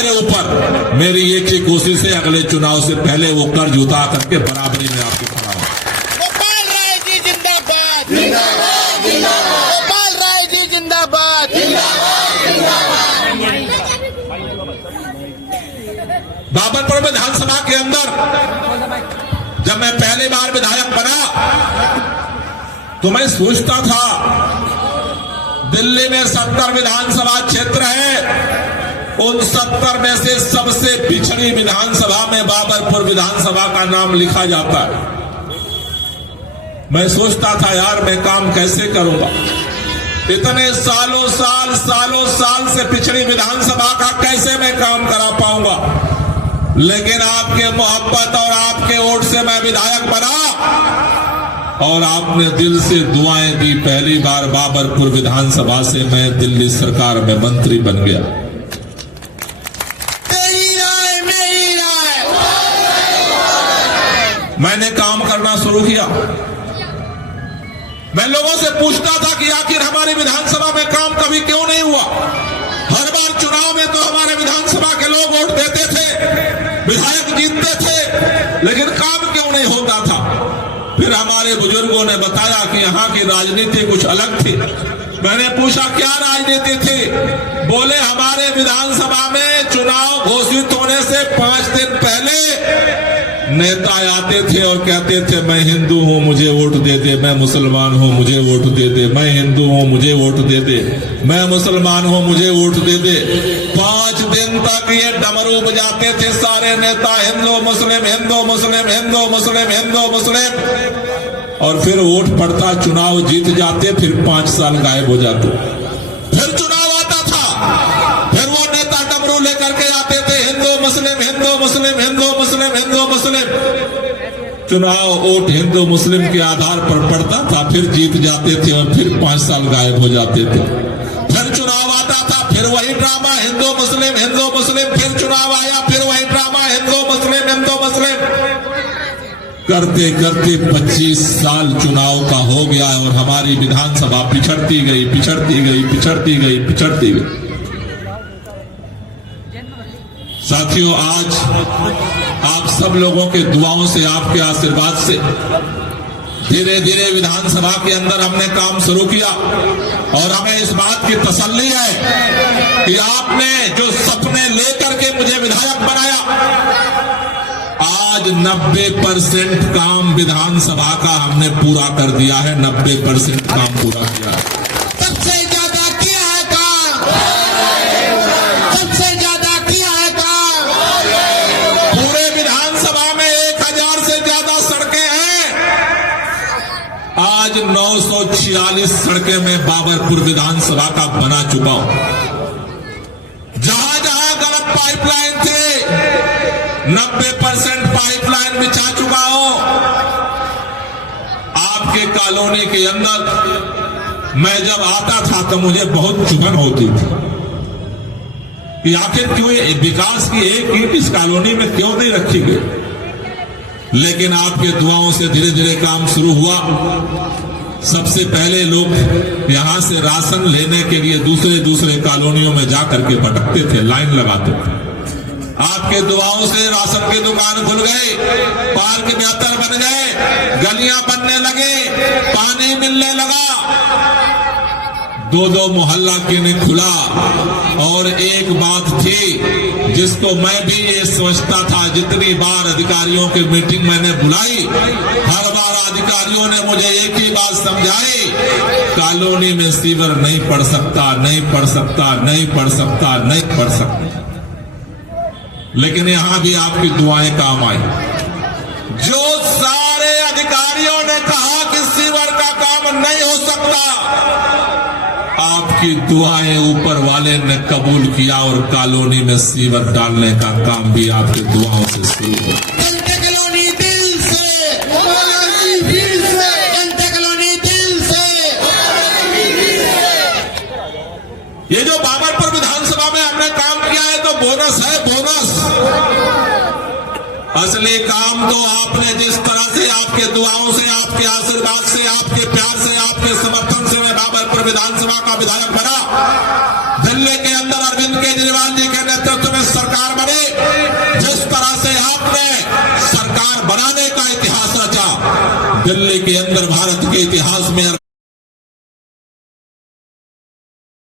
मेरे ऊपर, मेरी एक ही कोशिश है अगले चुनाव से पहले वो कर्ज उतार करके बराबरी में आपको खड़ा हो। गोपाल राय जी जिंदाबाद, जिंदाबाद, जिंदाबाद। गोपाल राय जी जिंदाबाद, जिंदाबाद, जिंदाबाद। बाबरपुर विधानसभा के अंदर जब मैं पहली बार विधायक बना तो मैं सोचता था दिल्ली में 70 विधानसभा क्षेत्र है, उन 70 में से सबसे पिछड़ी विधानसभा में बाबरपुर विधानसभा का नाम लिखा जाता है। मैं सोचता था यार मैं काम कैसे करूंगा, इतने सालों साल से पिछड़ी विधानसभा का कैसे मैं काम करा पाऊंगा। लेकिन आपके मोहब्बत और आपके वोट से मैं विधायक बना और आपने दिल से दुआएं दी। पहली बार बाबरपुर विधानसभा से मैं दिल्ली सरकार में मंत्री बन गया। तेरी राय मेरी राय। मैंने काम करना शुरू किया। मैं लोगों से पूछता था कि आखिर हमारी विधानसभा में काम कभी क्यों नहीं हुआ। हर बार चुनाव में तो हमारे विधानसभा के लोग वोट देते थे, विधायक जीतते थे, लेकिन काम क्यों नहीं होता था। फिर हमारे बुजुर्गों ने बताया कि यहाँ की राजनीति कुछ अलग थी। मैंने पूछा क्या राजनीति थी, बोले हमारे विधानसभा में चुनाव घोषित होने से 5 दिन पहले नेता आते थे और कहते थे मैं हिंदू हूं मुझे वोट दे दे, मैं मुसलमान हूं मुझे वोट दे दे, मैं हिंदू हूं मुझे वोट दे दे, मैं मुसलमान हूं मुझे वोट दे दे। 5 दिन तक ये डमरू बजाते थे सारे नेता, हिंदू मुस्लिम हिंदू मुस्लिम हिंदू मुस्लिम हिंदू मुस्लिम, और फिर वोट पड़ता, चुनाव जीत जाते, फिर 5 साल गायब हो जाते। फिर चुनाव आता था, फिर वो नेता डमरू लेकर के आते थे, हिंदू मुस्लिम हिंदू मुस्लिम हिंदू मुस्लिम हिंदू मुस्लिम। चुनाव वोट हिंदू मुस्लिम के आधार पर पड़ता था, फिर जीत जाते थे और फिर 5 साल गायब हो जाते थे। फिर चुनाव आता था, फिर वही ड्रामा हिंदू मुस्लिम हिंदू मुस्लिम, फिर चुनाव आया, फिर वही ड्रामा हिंदू मुस्लिम हिंदू मुस्लिम। करते करते 25 साल चुनाव का हो गया और हमारी विधानसभा पिछड़ती गई पिछड़ती गई पिछड़ती गई पिछड़ती गई। साथियों, आज आप सब लोगों के दुआओं से, आपके आशीर्वाद से धीरे धीरे विधानसभा के अंदर हमने काम शुरू किया और हमें इस बात की तसल्ली है कि आपने जो सपने लेकर के मुझे विधायक बनाया, आज 90% काम विधानसभा का हमने पूरा कर दिया है। 90% काम पूरा किया है। सबसे ज्यादा किया है काम, सबसे ज्यादा किया है काम। पूरे विधानसभा में 1000 से ज्यादा सड़कें हैं। आज 946 सड़कें मैं बाबरपुर विधानसभा का बना चुका हूं। जहां जहां गलत पाइपलाइन थे 90% पाइपलाइन बिछा चुका हूं। आपके कॉलोनी के अंदर मैं जब आता था तो मुझे बहुत चुभन होती थी कि आखिर क्यों ये विकास की एक ईंट इस कॉलोनी में क्यों नहीं रखी गई। लेकिन आपके दुआओं से धीरे धीरे काम शुरू हुआ। सबसे पहले लोग यहां से राशन लेने के लिए दूसरे कॉलोनियों में जाकर के भटकते थे, लाइन लगाते थे। आपके दुआओं से राशन की दुकान खुल गई, पार्क बेहतर बन गए, गलियां बनने लगे, पानी मिलने लगा, 2-2 मोहल्ला क्लिनिक खुला। और एक बात थी जिसको मैं भी ये समझता था, जितनी बार अधिकारियों की मीटिंग मैंने बुलाई, हर बार अधिकारियों ने मुझे एक ही बात समझाई, कॉलोनी में सीवर नहीं पड़ सकता, नहीं पड़ सकता, नहीं पड़ सकता, नहीं पड़ सकता। लेकिन यहां भी आपकी दुआएं काम आई। जो सारे अधिकारियों ने कहा कि सीवर का काम नहीं हो सकता, आपकी दुआएं ऊपर वाले ने कबूल किया और कॉलोनी में सीवर डालने का काम भी आपकी दुआओं से शुरू हुआ। जनता कॉलोनी दिल से, दिल से, जनता कॉलोनी दिल से। ये जो बाबरपुर विधानसभा में हमने काम किया है तो बोनस है, बोनस। असली काम तो आपने जिस तरह से आपके दुआओं से, आपके आशीर्वाद से, आपके प्यार से, आपके समर्थन से मैं बाबरपुर विधानसभा का विधायक बना। दिल्ली के अंदर अरविंद केजरीवाल जी के नेतृत्व में सरकार दिल्ली के अंदर भारत के इतिहास में